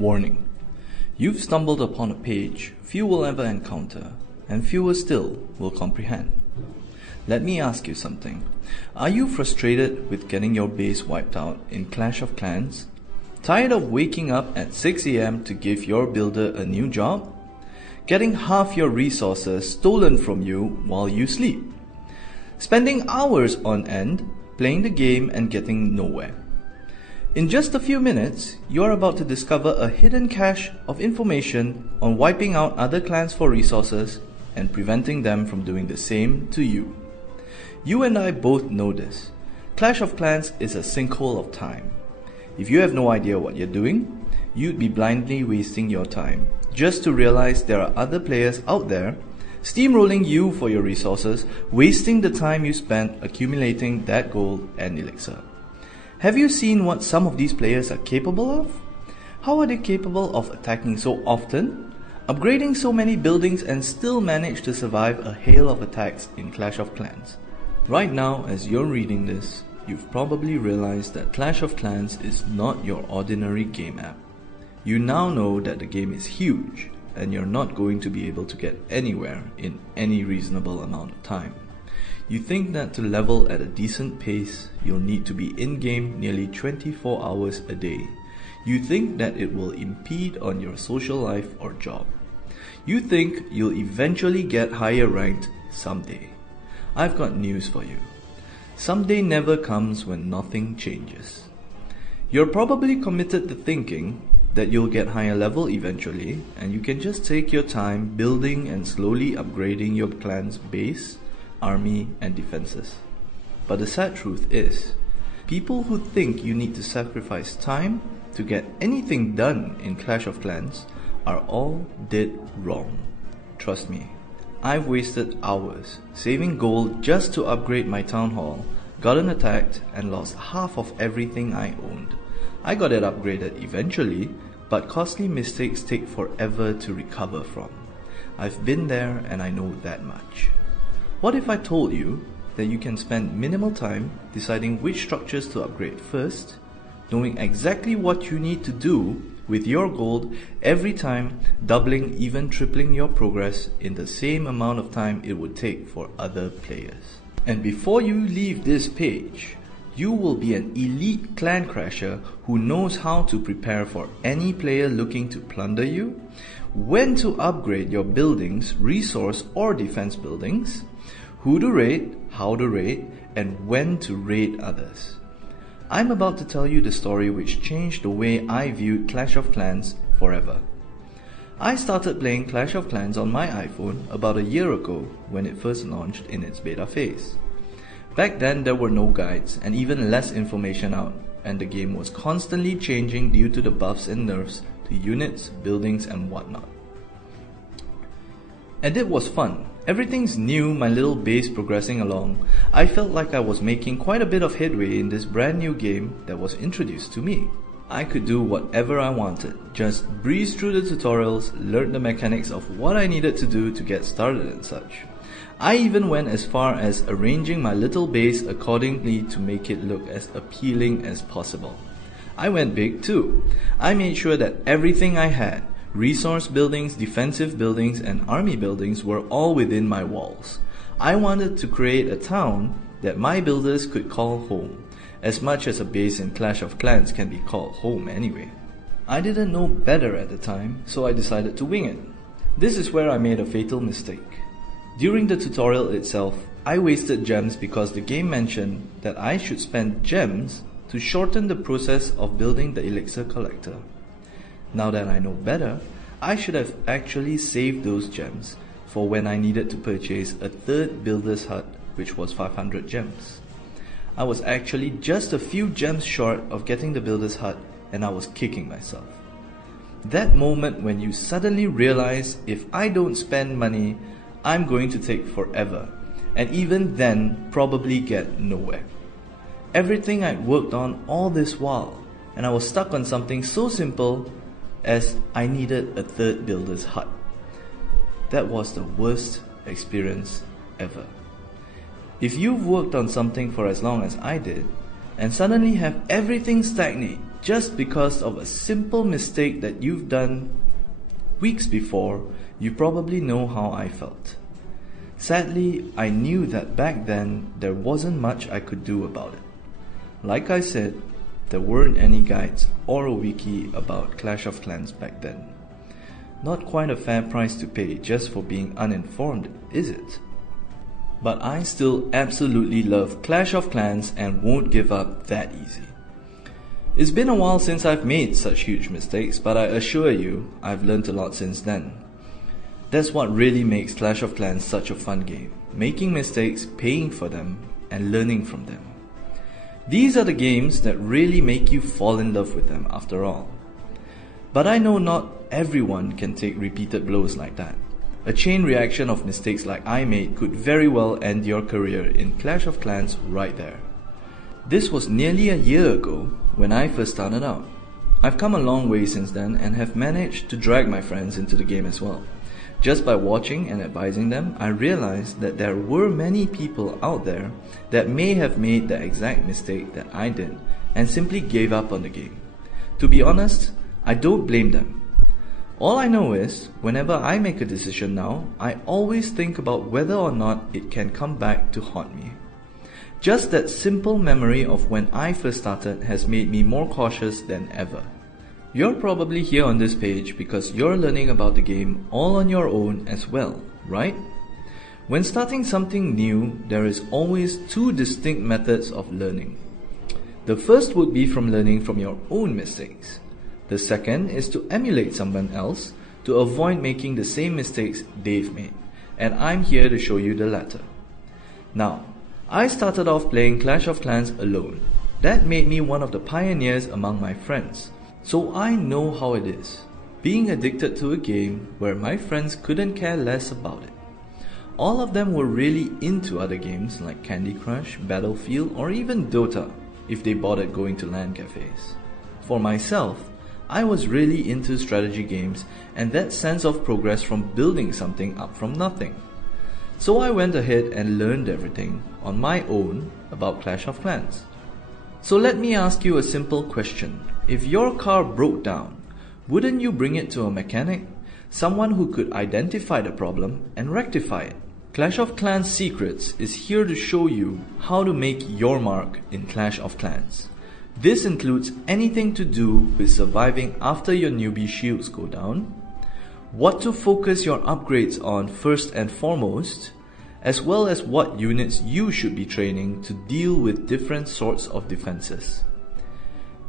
Warning: you've stumbled upon a page few will ever encounter, and fewer still will comprehend. Let me ask you something. Are you frustrated with getting your base wiped out in Clash of Clans? Tired of waking up at 6 AM to give your builder a new job? Getting half your resources stolen from you while you sleep? Spending hours on end playing the game and getting nowhere? In just a few minutes, you're about to discover a hidden cache of information on wiping out other clans for resources and preventing them from doing the same to you. You and I both know this. Clash of Clans is a sinkhole of time. If you have no idea what you're doing, you'd be blindly wasting your time just to realize there are other players out there steamrolling you for your resources, wasting the time you spent accumulating that gold and elixir. Have you seen what some of these players are capable of? How are they capable of attacking so often, upgrading so many buildings and still manage to survive a hail of attacks in Clash of Clans? Right now, as you're reading this, you've probably realized that Clash of Clans is not your ordinary game app. You now know that the game is huge and you're not going to be able to get anywhere in any reasonable amount of time. You think that to level at a decent pace, you'll need to be in-game nearly 24 hours a day. You think that it will impede on your social life or job. You think you'll eventually get higher ranked someday. I've got news for you. Someday never comes when nothing changes. You're probably committed to thinking that you'll get higher level eventually, and you can just take your time building and slowly upgrading your clan's base, army and defenses. But the sad truth is, people who think you need to sacrifice time to get anything done in Clash of Clans are all dead wrong. Trust me, I've wasted hours saving gold just to upgrade my town hall, gotten attacked and lost half of everything I owned. I got it upgraded eventually, but costly mistakes take forever to recover from. I've been there and I know that much. What if I told you that you can spend minimal time deciding which structures to upgrade first, knowing exactly what you need to do with your gold every time, doubling, even tripling your progress in the same amount of time it would take for other players? And before you leave this page, you will be an elite clan crasher who knows how to prepare for any player looking to plunder you, when to upgrade your buildings, resource or defense buildings, who to raid, how to raid, and when to raid others. I'm about to tell you the story which changed the way I viewed Clash of Clans forever. I started playing Clash of Clans on my iPhone about a year ago when it first launched in its beta phase. Back then there were no guides and even less information out, and the game was constantly changing due to the buffs and nerfs to units, buildings and whatnot. And it was fun. Everything's new, my little base progressing along. I felt like I was making quite a bit of headway in this brand new game that was introduced to me. I could do whatever I wanted, just breeze through the tutorials, learn the mechanics of what I needed to do to get started and such. I even went as far as arranging my little base accordingly to make it look as appealing as possible. I went big too. I made sure that everything I had, resource buildings, defensive buildings and army buildings, were all within my walls. I wanted to create a town that my builders could call home, as much as a base in Clash of Clans can be called home anyway. I didn't know better at the time, so I decided to wing it. This is where I made a fatal mistake. During the tutorial itself, I wasted gems because the game mentioned that I should spend gems to shorten the process of building the elixir collector. Now that I know better, I should have actually saved those gems for when I needed to purchase a third builder's hut, which was 500 gems. I was actually just a few gems short of getting the builder's hut and I was kicking myself. That moment when you suddenly realize, if I don't spend money, I'm going to take forever, and even then probably get nowhere. Everything I'd worked on all this while, and I was stuck on something so simple as I needed a third builder's hut. That was the worst experience ever. If you've worked on something for as long as I did, and suddenly have everything stagnate just because of a simple mistake that you've done weeks before, you probably know how I felt. Sadly, I knew that back then there wasn't much I could do about it. Like I said, there weren't any guides or a wiki about Clash of Clans back then. Not quite a fair price to pay just for being uninformed, is it? But I still absolutely love Clash of Clans and won't give up that easy. It's been a while since I've made such huge mistakes, but I assure you, I've learned a lot since then. That's what really makes Clash of Clans such a fun game. Making mistakes, paying for them, and learning from them. These are the games that really make you fall in love with them after all. But I know not everyone can take repeated blows like that. A chain reaction of mistakes like I made could very well end your career in Clash of Clans right there. This was nearly a year ago when I first started out. I've come a long way since then and have managed to drag my friends into the game as well. Just by watching and advising them, I realized that there were many people out there that may have made the exact mistake that I did and simply gave up on the game. To be honest, I don't blame them. All I know is, whenever I make a decision now, I always think about whether or not it can come back to haunt me. Just that simple memory of when I first started has made me more cautious than ever. You're probably here on this page because you're learning about the game all on your own as well, right? When starting something new, there is always two distinct methods of learning. The first would be from learning from your own mistakes. The second is to emulate someone else to avoid making the same mistakes they've made, and I'm here to show you the latter. Now, I started off playing Clash of Clans alone. That made me one of the pioneers among my friends. So I know how it is, being addicted to a game where my friends couldn't care less about it. All of them were really into other games like Candy Crush, Battlefield, or even Dota, if they bothered going to LAN cafes. For myself, I was really into strategy games and that sense of progress from building something up from nothing. So I went ahead and learned everything on my own about Clash of Clans. So let me ask you a simple question. If your car broke down, wouldn't you bring it to a mechanic? Someone who could identify the problem and rectify it. Clash of Clans Secrets is here to show you how to make your mark in Clash of Clans. This includes anything to do with surviving after your newbie shields go down, what to focus your upgrades on first and foremost, as well as what units you should be training to deal with different sorts of defenses.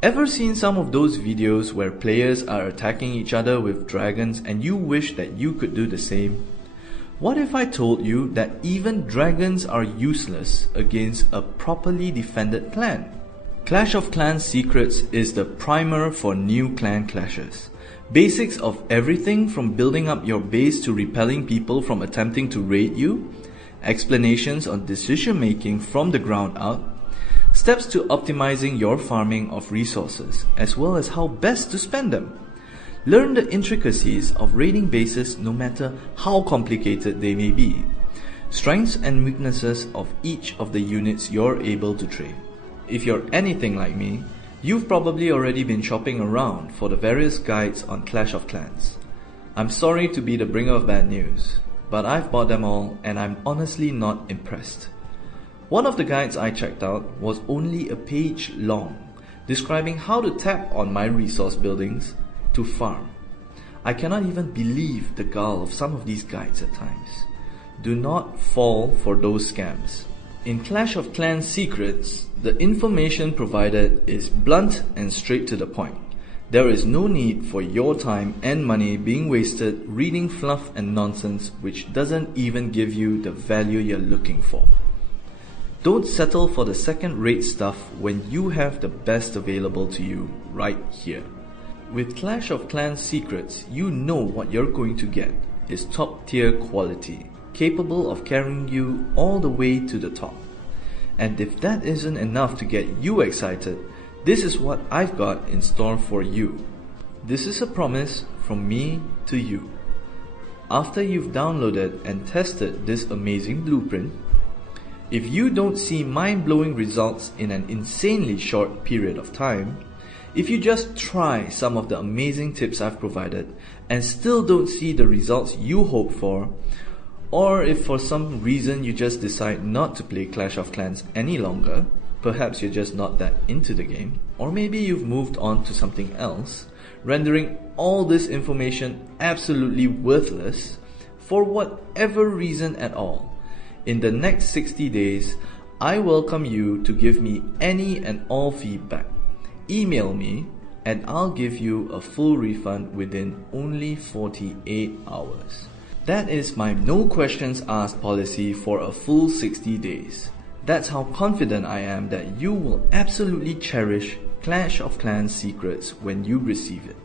Ever seen some of those videos where players are attacking each other with dragons and you wish that you could do the same? What if I told you that even dragons are useless against a properly defended clan? Clash of Clans Secrets is the primer for new clan clashes. Basics of everything from building up your base to repelling people from attempting to raid you, explanations on decision making from the ground up, steps to optimizing your farming of resources, as well as how best to spend them. Learn the intricacies of raiding bases no matter how complicated they may be. Strengths and weaknesses of each of the units you're able to trade. If you're anything like me, you've probably already been shopping around for the various guides on Clash of Clans. I'm sorry to be the bringer of bad news, but I've bought them all and I'm honestly not impressed. One of the guides I checked out was only a page long, describing how to tap on my resource buildings to farm. I cannot even believe the gall of some of these guides at times. Do not fall for those scams. In Clash of Clans Secrets, the information provided is blunt and straight to the point. There is no need for your time and money being wasted reading fluff and nonsense which doesn't even give you the value you're looking for. Don't settle for the second-rate stuff when you have the best available to you right here. With Clash of Clans Secrets, you know what you're going to get is top-tier quality, capable of carrying you all the way to the top. And if that isn't enough to get you excited, this is what I've got in store for you. This is a promise from me to you. After you've downloaded and tested this amazing blueprint, if you don't see mind-blowing results in an insanely short period of time, If you just try some of the amazing tips I've provided and still don't see the results you hope for, or if for some reason you just decide not to play Clash of Clans any longer, perhaps you're just not that into the game, or maybe you've moved on to something else, rendering all this information absolutely worthless for whatever reason at all, in the next 60 days, I welcome you to give me any and all feedback. Email me and I'll give you a full refund within only 48 hours. That is my no questions asked policy for a full 60 days. That's how confident I am that you will absolutely cherish Clash of Clans secrets when you receive it.